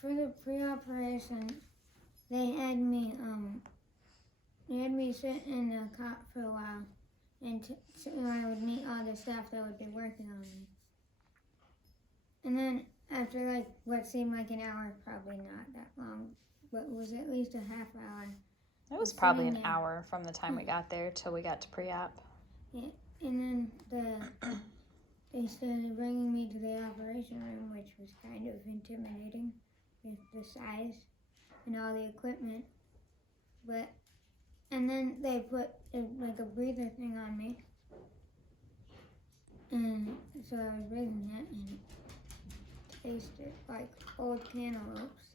for the pre-operation, they had me sit in the cot for a while, and so I would meet all the staff that would be working on me. And then after like what seemed like an hour, probably not that long, but it was at least a half hour. It was probably an hour from the time we got there till we got to pre-op. Yeah, and then they started bringing me to the operation room, which was kind of intimidating with the size and all the equipment. And then they put like a breather thing on me, and so I was breathing it, and it tasted like old cantaloupes.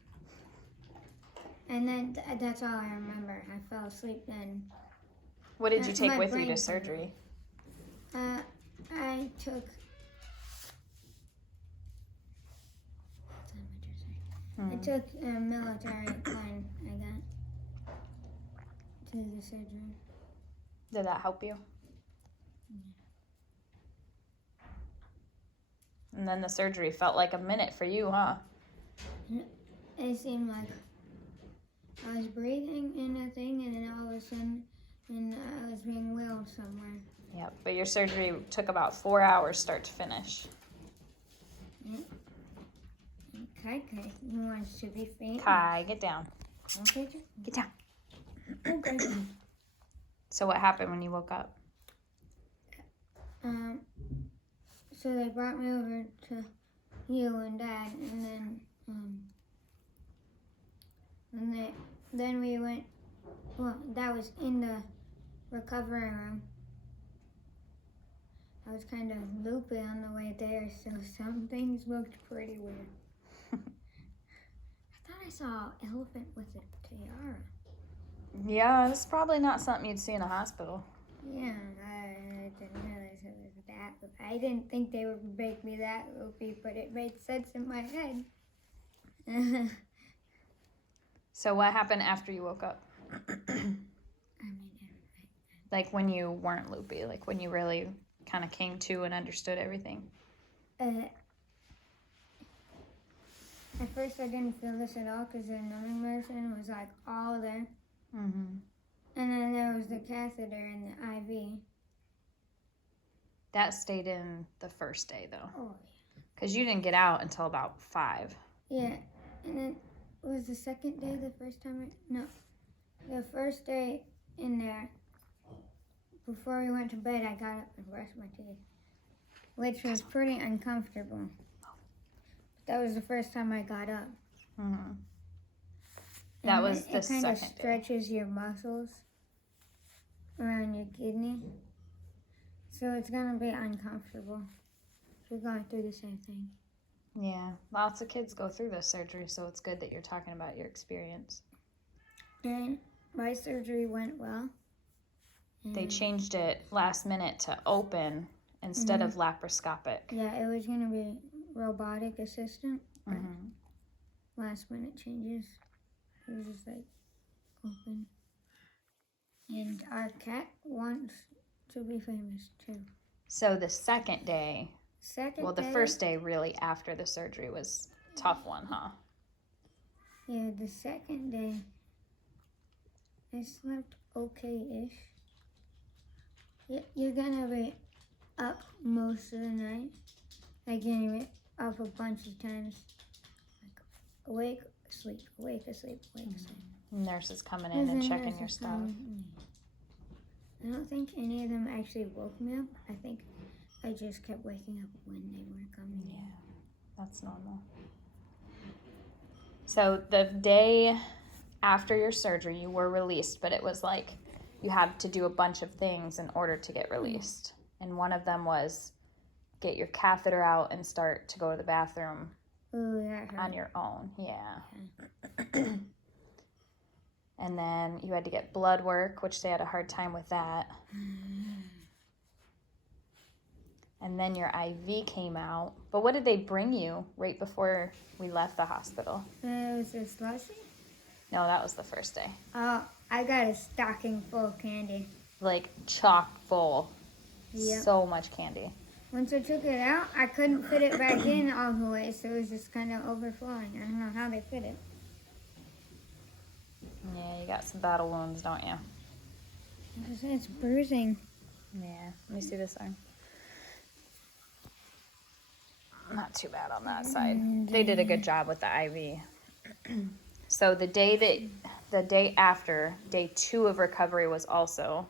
And then that's all I remember. I fell asleep then. What did you take with you to surgery? I took. I took a military plane I got to the surgery. Did that help you? Yeah. And then the surgery felt like a minute for you, huh? It seemed like I was breathing in a thing, and then all of a sudden, I was being wheeled somewhere. Yep, but your surgery took about 4 hours start to finish. Yeah. Kai, he wants to be famous. Kai, get down. Okay. Get down. Okay. So what happened when you woke up? So they brought me over to you and Dad, and then we went. Well, that was in the recovery room. I was kind of loopy on the way there, so some things looked pretty weird. I thought I saw an elephant with a tiara. Yeah, it's probably not something you'd see in a hospital. Yeah, I didn't realize it was that. I didn't think they would make me that loopy, but it made sense in my head. So what happened after you woke up? Like when you weren't loopy, like when you really kind of came to and understood everything. At first I didn't feel this at all because the numbing medicine was like all there. Mm-hmm. And then there was the catheter and the IV. That stayed in the first day though. Oh, yeah. Because you didn't get out until about 5. Yeah, and then was the second day the first time no. The first day in there, before we went to bed, I got up and brushed my teeth, which was pretty uncomfortable. But that was the first time I got up. Mm-hmm. That was the second day. It kind of stretches your muscles around your kidney, so it's going to be uncomfortable. We're going through the same thing. Yeah, lots of kids go through this surgery, so it's good that you're talking about your experience. And my surgery went well. They changed it last minute to open instead of laparoscopic. Yeah, it was going to be robotic assistant. Mm-hmm. Last minute changes. It was just like open. And our cat wants to be famous too. So the second day, the day, first day really after the surgery was a tough one, huh? Yeah, the second day, I slept okay-ish. You're gonna be up most of the night. Like you're gonna be up a bunch of times. Like awake, asleep, awake, asleep, awake, asleep. Nurses coming in and checking your stuff. I don't think any of them actually woke me up. I think I just kept waking up when they were coming. Yeah, that's normal. So the day after your surgery, you were released, but it was like you had to do a bunch of things in order to get released. And one of them was get your catheter out and start to go to the bathroom on your own. Yeah. And then you had to get blood work, which they had a hard time with that. And then your IV came out. But what did they bring you right before we left the hospital? It was a slushy? No, that was the first day. Oh, I got a stocking full of candy. Like chock full. Yep. So much candy. once I took it out, I couldn't fit it back in all the way, so it was just kind of overflowing. I don't know how they fit it. Yeah, you got some battle wounds, don't you? It's bruising. Yeah. Let me see this arm. Not too bad on that side. They did a good job with the IV. So the day after, day 2 of recovery was also,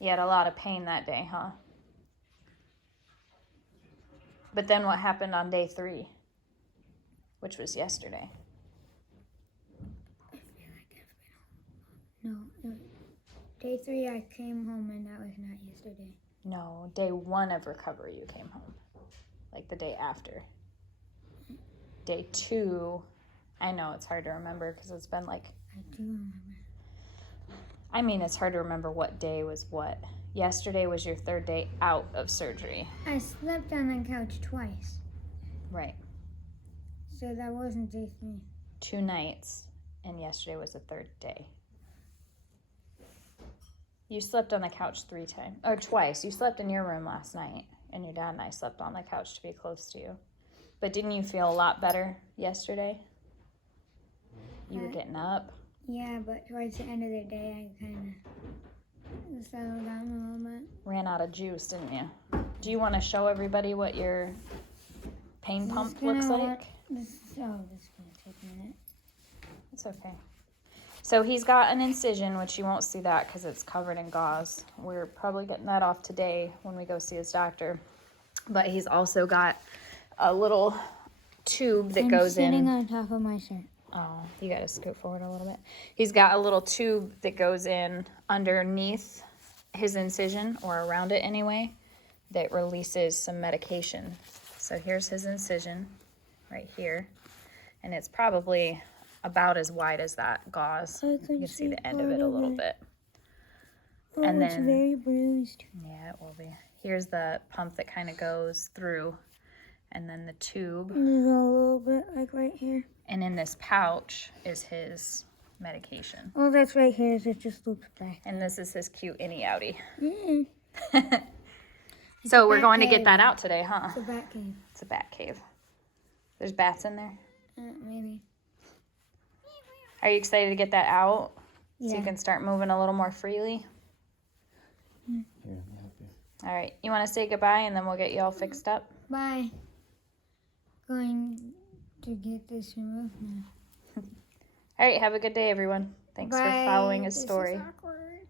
you had a lot of pain that day, huh? But then what happened on day 3, which was yesterday? I feel like I've been home. No, day 3 I came home and that was not yesterday. No, day 1 of recovery you came home. Like the day after. Day 2, I know it's hard to remember because it's been like, I do remember. I mean, it's hard to remember what day was what. Yesterday was your 3rd day out of surgery. I slept on the couch twice. Right. So that wasn't day 3. 2 nights, and yesterday was the 3rd day. You slept on the couch 3 times, or twice. You slept in your room last night, and your dad and I slept on the couch to be close to you. But didn't you feel a lot better yesterday? You were getting up. Yeah, but towards the end of the day, I kind of settled down a little bit. Ran out of juice, didn't you? Do you want to show everybody what your pain pump looks like? This is going to take a minute. It's okay. So he's got an incision, which you won't see that because it's covered in gauze. We're probably getting that off today when we go see his doctor. But he's also got a little tube that goes in. I'm sitting on top of my shirt. Oh, you got to scoot forward a little bit. He's got a little tube that goes in underneath his incision, or around it anyway, that releases some medication. So here's his incision right here. And it's probably about as wide as that gauze. You can see the end of it a little bit. Oh, And it's then, very bruised. yeah, it will be. Here's the pump that kind of goes through, and then the tube. There's a little bit like right here. And in this pouch is his medication. Oh, that's right here. It just looks back. And this is his cute innie outie. Mm-mm. So we're going to get that out today, huh? It's a bat cave. It's a bat cave. There's bats in there. Maybe. Are you excited to get that out? So Yeah. you can start moving a little more freely? Here, let me help you. All right. You want to say goodbye and then we'll get you all fixed up? Bye. Going to get this removed now. All right. Have a good day, everyone. Thanks for Bye. following his This is story. awkward.